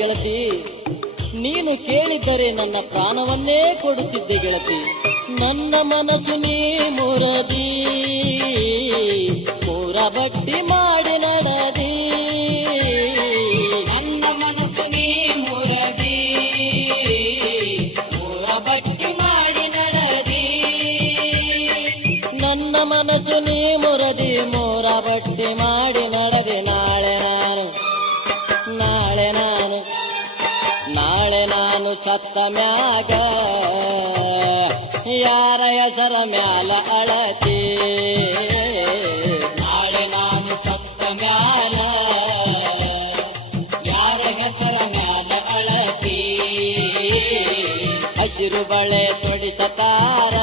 ಗೆಳತಿ, ನೀನು ಕೇಳಿದ್ದರೆ ನನ್ನ ಪ್ರಾಣವನ್ನೇ ಕೊಡುತ್ತಿದ್ದೆ ಗೆಳತಿ. ನನ್ನ ಮನಸ್ಸು ನೀ ಮುರದಿ, ಮೂರ ಬಟ್ಟಿ ಮಾಡಿ ನಡದಿ. ನನ್ನ ಮನಸ್ಸು ನೀ ಮುರದಿ, ಮೂರ ಬಟ್ಟಿ ಮಾಡಿ ನಡದಿ. ನನ್ನ ಮನಸ್ಸು ನೀ ಮುರದಿ, ಮೂರ ಬಟ್ಟಿ ಮಾಡಿ ನಡದಿ. ನಾಳೆ ನಾನು ಸತ್ತ ಮ್ಯಾಗ ಯಾರ ಹೆಸರ ಮ್ಯಾಲ ಅಳತಿ. ನಾಳೆ ನಾನು ಸತ್ತ ಮ್ಯಾಲ ಯಾರ ಹೆಸರ ಮ್ಯಾಲ ಅಳತಿ. ಹಸಿರು ಬಳೆ ತೊಡಿಸತಾರ